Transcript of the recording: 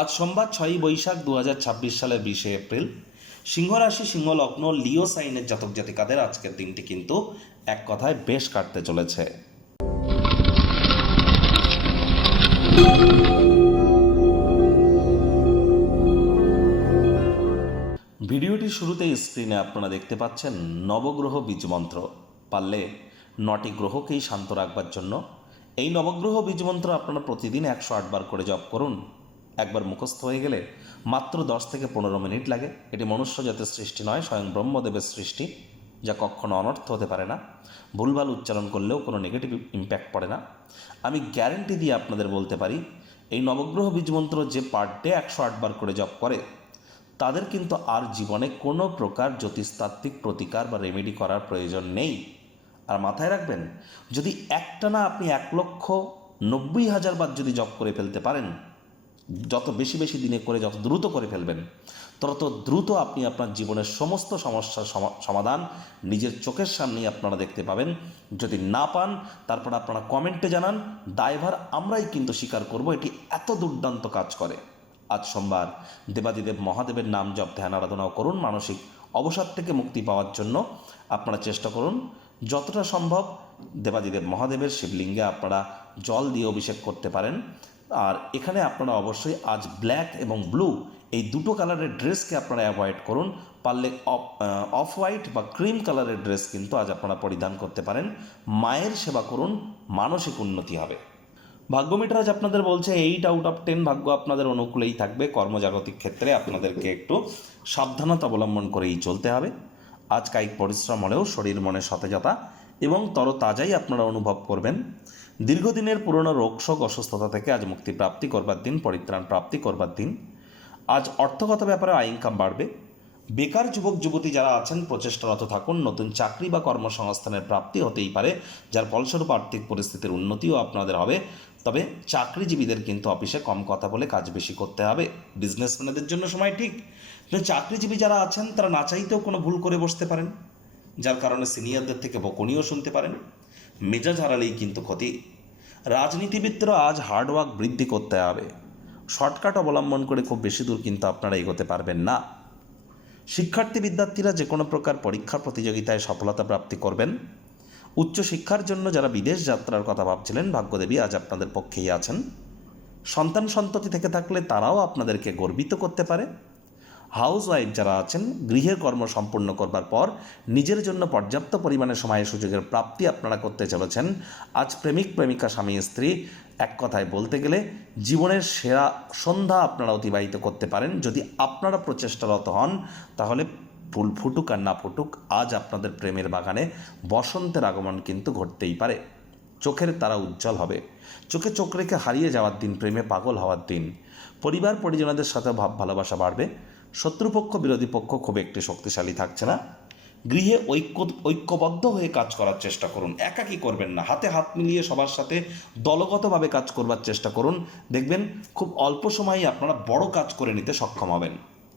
আজ সোমবার 6ই বৈশাখ 2026 সালের 20শে এপ্রিল। সিংহ রাশি, সিংহ লগ্ন, লিও সাইনের জাতক জাতিকাদের আজকের দিনটি কিন্তু এক কথায় বেশ কাটতে চলেছে। ভিডিওটির শুরুতেই স্ক্রিনে আপনারা দেখতে পাচ্ছেন নবগ্রহ বীজমন্ত্র। পারলে 9টি গ্রহকেই শান্ত রাখবার জন্য এই নবগ্রহ বীজমন্ত্র আপনারা প্রতিদিন 108 বার করে জপ করুন। একবার মুখস্থ হয়ে গেলে মাত্র 10 থেকে 15 মিনিট লাগে। এটি মনুষ্য জাতের সৃষ্টি নয়, স্বয়ং ব্রহ্মদেবের সৃষ্টি, যা কখনো অনর্থ হতে পারে না। ভুলভাল উচ্চারণ করলেও কোনো নেগেটিভ ইম্প্যাক্ট পড়ে না। আমি গ্যারেন্টি দিয়ে আপনাদের বলতে পারি, এই নবগ্রহ বীজমন্ত্র যে পার ডে 108 বার করে জপ করে তাদের কিন্তু আর জীবনে কোনো প্রকার জ্যোতিষতাত্ত্বিক প্রতিকার বা রেমেডি করার প্রয়োজন নেই। আর মাথায় রাখবেন, যদি একটানা আপনি 1,90,000 বার যদি জপ করে ফেলতে পারেন, যত বেশি বেশি দিনে করে যত দ্রুত করে ফেলবেন, তত দ্রুত আপনি আপনার জীবনের সমস্ত সমস্যার সমাধান নিজের চোখের সামনেই আপনারা দেখতে পাবেন। যদি না পান, তারপর আপনারা কমেন্টে জানান, দায়ভার আমরাই কিন্তু স্বীকার করব। এটি এত দুর্দান্ত কাজ করে। আজ সোমবার দেবাদিদেব মহাদেবের নাম জপ ধ্যান আরাধনাও করুন। মানসিক অবসাদ থেকে মুক্তি পাওয়ার জন্য আপনারা চেষ্টা করুন যতটা সম্ভব দেবাদিদেব মহাদেবের শিবলিঙ্গে আপনারা জল দিয়ে অভিষেক করতে পারেন। আর এখানে আপনারা অবশ্যই আজ ব্ল্যাক এবং ব্লু এই দুটো কালারের ড্রেসকে আপনারা অ্যাভয়েড করুন। পারলে অফ হোয়াইট বা ক্রিম কালারের ড্রেস কিন্তু আজ আপনারা পরিধান করতে পারেন। মায়ের সেবা করুন, মানসিক উন্নতি হবে। ভাগ্য মিটার আজ আপনাদের বলছে 8 আউট অফ 10 ভাগ্য আপনাদের অনুকূলেই থাকবে। কর্মজাগতিক ক্ষেত্রে আপনাদেরকে একটু সাবধানতা অবলম্বন করেই চলতে হবে। আজ কায়িক পরিশ্রম হলেও শরীর মনে সতেজতা এবং তরতাজাই আপনারা অনুভব করবেন। দীর্ঘদিনের পুরনো রোগশোক অসুস্থতা থেকে আজ মুক্তি প্রাপ্তি করবার দিন, পরিত্রাণ প্রাপ্তি করবার দিন। আজ অর্থগত ব্যাপারে আয় ইনকাম বাড়বে। বেকার যুবক যুবতী যারা আছেন প্রচেষ্টারত থাকুন। নতুন চাকরি বা কর্মসংস্থানের প্রাপ্তি হতেই পারে, যার ফলস্বরূপ আর্থিক পরিস্থিতির উন্নতিও আপনাদের হবে। তবে চাকরিজীবীদের কিন্তু অফিসে কম কথা বলে কাজ বেশি করতে হবে। বিজনেসম্যানদের জন্য সময় ঠিক, কিন্তু চাকরিজীবী যারা আছেন তারা না চাইতেও কোনো ভুল করে বসতে পারেন, যার কারণে সিনিয়রদের থেকে বকুনিও শুনতে পারেন। মেজাজ হারালেই কিন্তু ক্ষতি। রাজনীতিবিদরা আজ হার্ডওয়ার্ক বৃদ্ধি করতে হবে। শর্টকাট অবলম্বন করে খুব বেশি দূর কিন্তু আপনারা এগোতে পারবেন না। শিক্ষার্থী বিদ্যার্থীরা যে কোনো প্রকার পরীক্ষা প্রতিযোগিতায় সফলতা প্রাপ্তি করবেন। উচ্চশিক্ষার জন্য যারা বিদেশ যাত্রার কথা ভাবছিলেন, ভাগ্যদেবী আজ আপনাদের পক্ষেই আছেন। সন্তান সন্ততি থেকে থাকলে তারাও আপনাদেরকে গর্বিত করতে পারে। হাউস ওয়াইফ যারা আছেন, গৃহের কর্ম সম্পূর্ণ করবার পর নিজের জন্য পর্যাপ্ত পরিমাণে সময় সুযোগের প্রাপ্তি আপনারা করতে চলেছেন। আজ প্রেমিক প্রেমিকা স্বামী স্ত্রী এক কথায় বলতে গেলে জীবনের সেরা সন্ধ্যা আপনারা অতিবাহিত করতে পারেন। যদি আপনারা প্রচেষ্টারত হন, তাহলে ফুল ফুটুক আর না ফুটুক, আজ আপনাদের প্রেমের বাগানে বসন্তের আগমন কিন্তু ঘটতেই পারে। চোখের তারা উজ্জ্বল হবে। চোখে চোখ রেখে হারিয়ে যাওয়ার দিন, প্রেমে পাগল হওয়ার দিন। পরিবার পরিজনদের সাথে ভাব ভালোবাসা বাড়বে। শত্রুপক্ষ বিরোধী পক্ষ খুব একটি শক্তিশালী থাকছে না। গৃহে ঐক্যবদ্ধ হয়ে কাজ করার চেষ্টা করুন, একাকী করবেন না। হাতে হাত মিলিয়ে সবার সাথে দলগতভাবে কাজ করবার চেষ্টা করুন। দেখবেন খুব অল্প সময়েই আপনারা বড় কাজ করে নিতে সক্ষম হবেন।